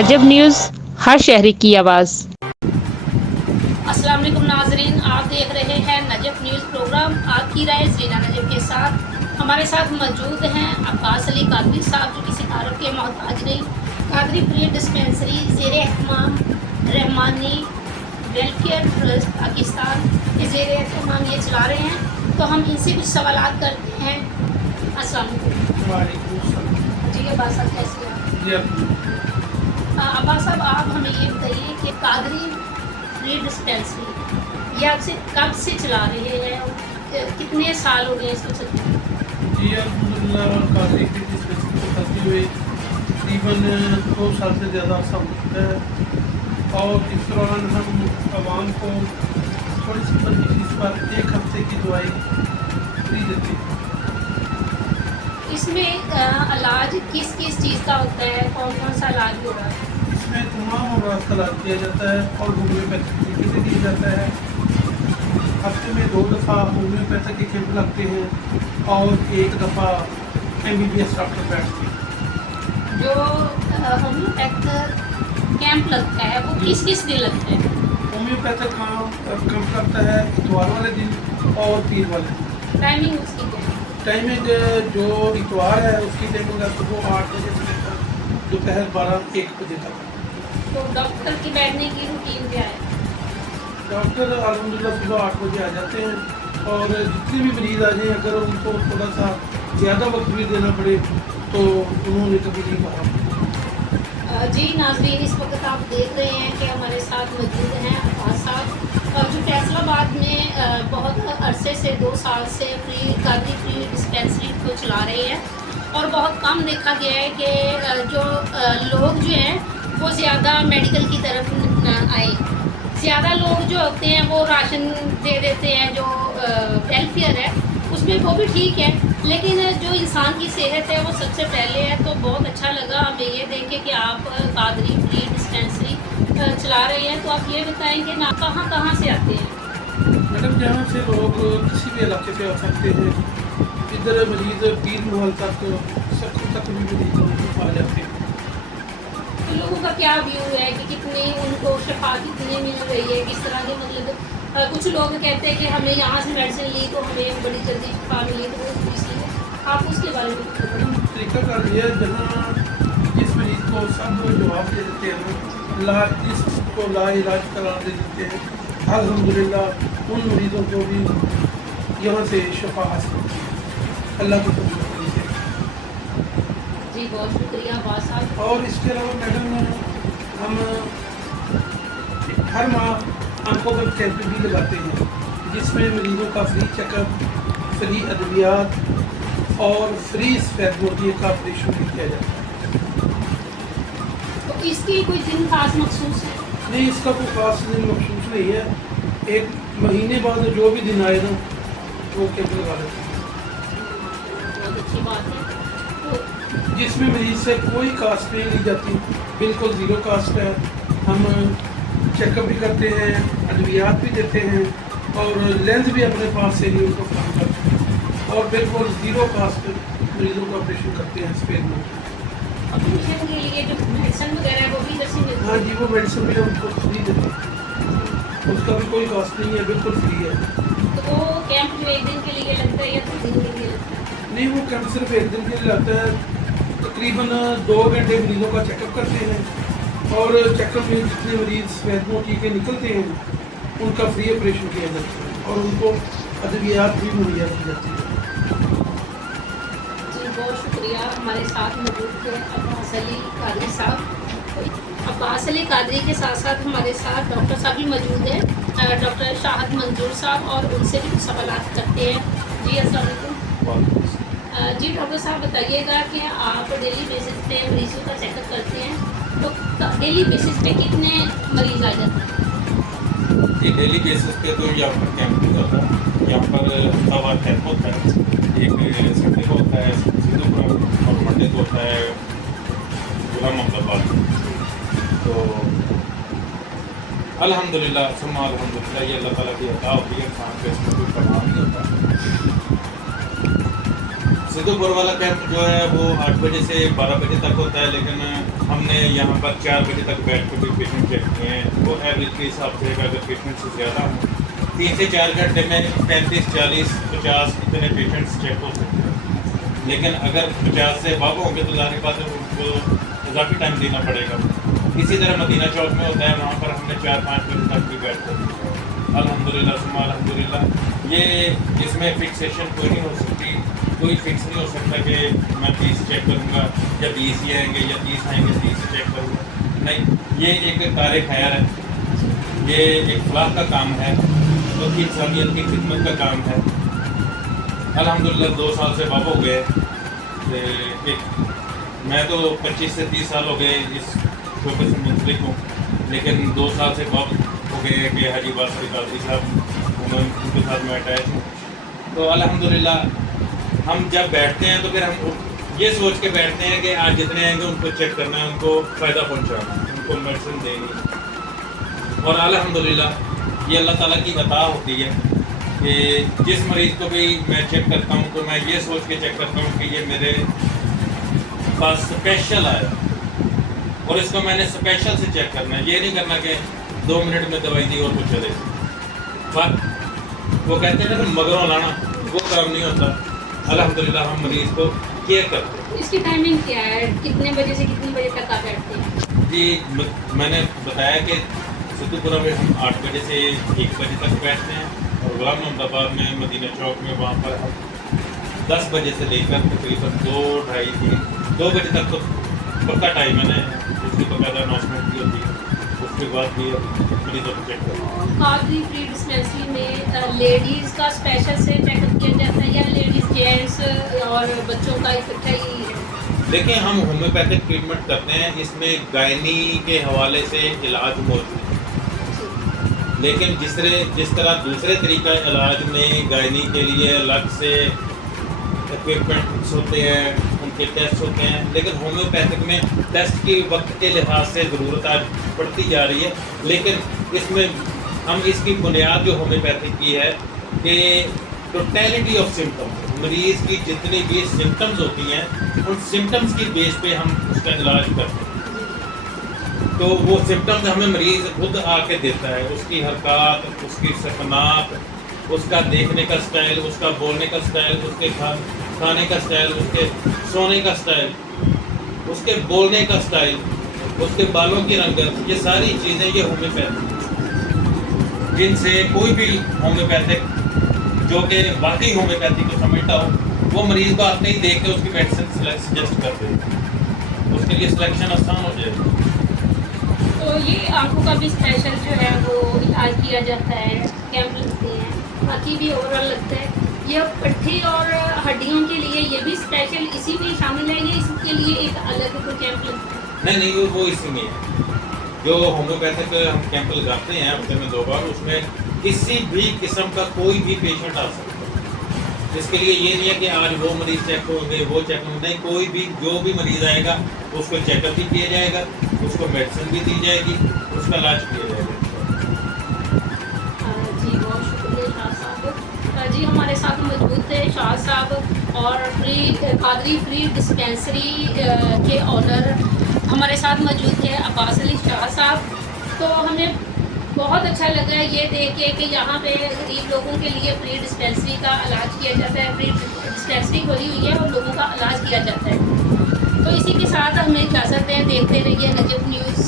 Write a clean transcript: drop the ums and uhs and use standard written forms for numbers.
नजब news, हर शहरी की आवाज़। अस्सलाम वालेकुम नाजरीन, आप देख रहे हैं नजब न्यूज़ प्रोग्राम आपकी राय ज़रीना नजब के साथ। हमारे साथ मौजूद हैं अब्बास अली कादरी साहब, जो किसी तारफ़ के मोहताज नहीं। कादरी प्री डिस्पेंसरी ज़ेर एहतमाम रहमानी वेलफेयर ट्रस्ट पाकिस्तान के ज़ेर एहतमाम ये चला रहे हैं। तो हम इनसे कुछ सवालात करते हैं। अस्सलाम वालेकुम। जी अब्बास साहब, कैसे हैं? अब्बास साहब, आप हमें ये बताइए कि कादरी प्री डिस्पेंसरी ये आपसे कब से चला रहे हैं और कितने साल हो गए इसको चलते हैं? जी अल्हम्दुलिल्लाह, कादरी प्री डिस्पेंसरी को करते हुए तकरीबन 2 साल से ज़्यादा अर्सा हो चुका है। और इस दौरान हम आवाम को थोड़ी सी कम फीस पर 1 हफ्ते की दवाई फ्री देते हैं। इसमें इलाज किस किस चीज़ का होता है, कौन कौन सा इलाज हो रहा है? इसमें तमाम अमराज का इलाज किया जाता है और होम्योपैथिक तरीके से किया जाता है। हफ्ते में 2 दफ़ा होम्योपैथिक के कैंप लगते हैं और 1 दफ़ा MBBS डॉक्टर बैठते हैं। जो होम्योपैथिक कैंप लगता है वो किस किस दिन लगता है? होम्योपैथिक कैंप लगता है इतवार वाले दिन और पीर वाले दिन। टाइमिंग उसकी क्या है? टाइमिंग जो इतवार है उसकी टाइमिंग है सुबह 8 बजे से लेकर दोपहर 12-1 बजे तक। तो डॉक्टर की बैठने की रूटीन क्या है? डॉक्टर अल्हम्दुलिल्लाह सुबह 8 बजे आ जाते हैं और जितने भी मरीज़ आ जाएँ, अगर उनको थोड़ा सा ज़्यादा वक्त भी देना पड़े तो उन्होंने कभी नहीं कहा। जी नाज़रीन, इस वक्त आप देख रहे हैं कि हमारे साथ मौजूद हैं अब्बास साहब, जो फैसलाबाद में बहुत अरसे से 2 साल से कादरी प्री डिस्पेंसरी को चला रहे हैं। और बहुत कम देखा गया है कि जो लोग जो हैं वो ज़्यादा मेडिकल की तरफ न आए। ज़्यादा लोग जो होते हैं वो राशन दे देते हैं, जो वेलफेयर है उसमें वो भी ठीक है, लेकिन जो इंसान की सेहत है वो सबसे पहले है। तो बहुत अच्छा लगा हमें ये देख के कि आप कादरी प्री डिस्पेंसरी चला रहे हैं। तो आप ये बताएं कि ना कहाँ कहाँ से आते हैं? मैडम, जहाँ से लोग किसी भी इलाके से आ सकते हैं, इधर मरीज़ पीर महल तक सखर तक भी मरीज़ आ जाते हैं। तो लोगों का क्या व्यू है कि कितनी उनको शफा कितनी मिल रही है, किस तरह के मतलब कुछ लोग कहते हैं कि हमें यहाँ से मेडिसिन ली तो हमें बड़ी जल्दी शफा मिली, तो वो इसलिए आप उसके बारे में कुछ बताएं। तरीका कर दिया जहाँ जिस मरीज़ को सब जवाब दे देते हैं ना, जिसको ला इलाज करा दे देते हैं, अल्हम्दुलिल्लाह उन मरीज़ों को भी यहाँ से शफा हासिल होती है अल्लाह की तौफीक से। जी बहुत शुक्रिया अब्बास साहब। और इसके अलावा मैडम, हम हर माह आंखों का कैंप भी लगाते हैं, जिसमें मरीज़ों का फ्री चेकअप, फ्री अद्वियात और फ्री स्पेक्ट्रोमी का ऑपरेशन भी किया जाता है। तो इसकी कोई दिन खास मखसूस है? नहीं, इसका कोई खास दिन मखसूस नहीं है। 1 महीने बाद जो भी दिन आए ना वो कैंप लगा लेते हैं, बहुत अच्छी बात है। तो जिसमें मरीज से कोई कास्ट नहीं ली जाती, बिल्कुल ज़ीरो कास्ट है। हम चेकअप भी करते हैं, अद्वियात भी देते हैं और लेंस भी अपने पास से ही उनको फराहम करते हैं और बिल्कुल ज़ीरो कास्ट मरीज़ों का ऑपरेशन करते हैं स्पेन में। ऑपरेशन के लिए जो मेडिसिन वगैरह है वो भी इधर से मिलती हाँ है? जी, वो मेडिसिन भी हम उनको फ्री देते हैं, उसका भी कोई कास्ट नहीं है, बिल्कुल फ्री है। तो वो कैंप जो 1 दिन के लिए लगता है या 2 दिन के लिए लगता है? नहीं, वो कैंप सिर्फ 1 दिन के लिए लगता है। तकरीबन 2 घंटे मरीज़ों का चेकअप करते हैं और चेकअप में जितने मरीज़ वैद्यों टीके निकलते हैं उनका फ्री ऑपरेशन किया जाता है और उनको अद्वियात भी मुहैया की जाती है। जी बहुत शुक्रिया। हमारे साथ मौजूद थे अब्बास अली कादरी साहब। अब्बास अली कादरी के साथ साथ हमारे साथ डॉक्टर साहब भी मौजूद हैं, डॉक्टर शाहद मंजूर साहब, और उनसे भी कुछ सवालात करते हैं। जी अस्सलाम वालेकुम। जी डॉक्टर साहब, बताइएगा कि आप डेली बेसिस पे मरीजों का चेकअप करते हैं, तो डेली बेसिस पे कितने मरीज आ जाते हैं? ये डेली बेसिस पे तो यहाँ पर कैंप नहीं होता है। यहाँ पर हफ्तावार कैंप होता है, एक संडे को होता है सिद्धूपुर और मंडे को होता है गुलाम अहमदाबाद। तो अल्हम्दुलिल्लाह सुम्मा अल्हम्दुलिल्लाह, ये अल्लाह ताला की अता होती है, इंसान पे इसमें कोई प्रभाव नहीं होता। सिद्धूपुर वाला कैंप जो है वो 8 बजे से 12 बजे तक होता है, लेकिन हमने यहाँ पर 4 बजे तक बैठ कर भी पेशेंट चेक किए हैं। वो एवरेज के हिसाब से अगर पेशेंट से ज़्यादा हो 3 से 4 घंटे में 35, 40, 50 इतने पेशेंट्स चेक हो सकते हैं। लेकिन अगर 50 से above होंगे तो ज़ाहिर बात है उनको इजाफी टाइम देना पड़ेगा। इसी तरह मदीना चौक में होता है, वहाँ पर हमने 4-5 बजे तक भी बैठ कर अल्हम्दुलिल्लाह सुम्मा अल्हम्दुलिल्लाह। ये इसमें फिक्सेशन कोई नहीं हो सकती, कोई फिक्स नहीं हो सकता कि मैं 30 चेक करूँगा या 20 ही आएंगे या 30 आएंगे 30 चेक करूँगा, नहीं। ये एक कार खैर है, ये एक फलाह का काम है, तो इंसानियत की खिदमत का काम है। अल्हम्दुलिल्लाह 2 साल से बाबा हो गए। मैं तो 25 से 30 साल हो गए इस शोबे से मुंसलिक हूँ, लेकिन 2 साल से बाब हो गए कि हाजी बासरी कादरी साहब उनके साथ मैं अटैच हूँ। तो अल्हम्दुलिल्लाह हम जब बैठते हैं तो फिर हम ये सोच के बैठते हैं कि आज जितने आएंगे उनको चेक करना है, उनको फ़ायदा पहुँचाना है, उनको मेडिसिन देनी। और अल्हम्दुलिल्लाह ये अल्लाह ताला की अता होती है कि जिस मरीज़ को भी मैं चेक करता हूँ तो मैं ये सोच के चेक करता हूँ कि ये मेरे पास स्पेशल आया और इसको मैंने स्पेशल से चेक करना है। ये नहीं करना कि 2 मिनट में दवाई दी और कुछ चले। वो कहते हैं ना कि मगरों लाना, वो काम नहीं होता। अल्हम्दुलिल्लाह हम मरीज़ को केयर करते हैं। इसकी टाइमिंग क्या है, कितने बजे से कितने बजे तक आप बैठते हैं? जी मैंने बताया कि सिद्दीपुरा में हम 8 बजे से 1 बजे तक बैठते हैं और गुलाम मोहम्मदाबाद में मदीना चौक में वहाँ पर हम 10 बजे से लेकर तकरीबन 2, 2:30, 2 बजे तक तो पक्का टाइम है ना, उसकी बकायदा अनाउंसमेंट भी होती है। उसके बाद भी मरीजों को चेक करते हैं। कादरी फ्री डिस्पेंसरी में लेडीज़ का स्पेशल से चेकअप किया जाता है या लेडीज़ जेंट्स और बच्चों का इकट्ठा ही है? देखिए हम होम्योपैथिक ट्रीटमेंट करते हैं, इसमें गायनी के हवाले से इलाज मौजूद है, लेकिन जिस तरह दूसरे तरीका इलाज में गायनी के लिए अलग से इक्विपमेंट्स होते हैं, उनके टेस्ट होते हैं, लेकिन होम्योपैथिक में टेस्ट की वक्त के लिहाज से ज़रूरत आज बढ़ती जा रही है। लेकिन इसमें हम इसकी बुनियाद जो होम्योपैथिक की है कि टोटलिटी ऑफ सिम्टम्स, मरीज़ की जितनी भी सिम्टम्स होती हैं उन सिम्टम्स की बेस पे हम उसका इलाज करते हैं। तो वो सिम्टम्स हमें मरीज़ खुद आके देता है, उसकी हरकत, उसकी सकनात, उसका देखने का स्टाइल, उसका बोलने का स्टाइल, उसके खाने का स्टाइल, उसके सोने का स्टाइल, उसके बोलने का स्टाइल, उसके बालों की रंगत, ये सारी चीज़ें ये होम्योपैथिक, जिनसे कोई भी होम्योपैथिक जो कि वाकई होम्योपैथी को समझता हो वो मरीज़ को आते ही देख के उसकी मेडिसिन सजेस्ट कर दे, उसके लिए सिलेक्शन आसान हो जाएगा। तो ये आंखों का भी स्पेशल जो है वो इलाज किया जाता है, कैंप लगते हैं, बाकी भी ओवरऑल लगता है। ये पट्टी और हड्डियों के लिए ये भी स्पेशल इसी में शामिल है या इसके लिए एक अलग कोई कैंप लगता है? नहीं वो इसी में है। जो होम्योपैथिक हम कैंप लगाते हैं हफ्ते में 2 बार, उसमें किसी भी किस्म का कोई भी पेशेंट आ सकता है। इसके लिए ये नहीं है कि आज वो मरीज़ चेक होंगे वो चेक होंगे, नहीं, कोई भी जो भी मरीज़ आएगा उसको चेकअप भी किया जाएगा, उसको मेडिसिन भी दी जाएगी, उसका इलाज किया जाएगा। जी बहुत शुक्रिया शाह साहब। जी हमारे साथ मौजूद थे शाह साहब और कादरी फ्री डिस्पेंसरी के ऑनर हमारे साथ मौजूद थे अब्बास अली शाह साहब। तो हमें बहुत अच्छा लगा ये देख के कि यहाँ पे गरीब लोगों के लिए फ्री डिस्पेंसरी का इलाज किया जाता है, फ्री डिस्पेंसरी खोली हुई है और लोगों का इलाज किया जाता है। तो इसी के साथ हमें इजाज़त है, देखते रहिए नजफ न्यूज़।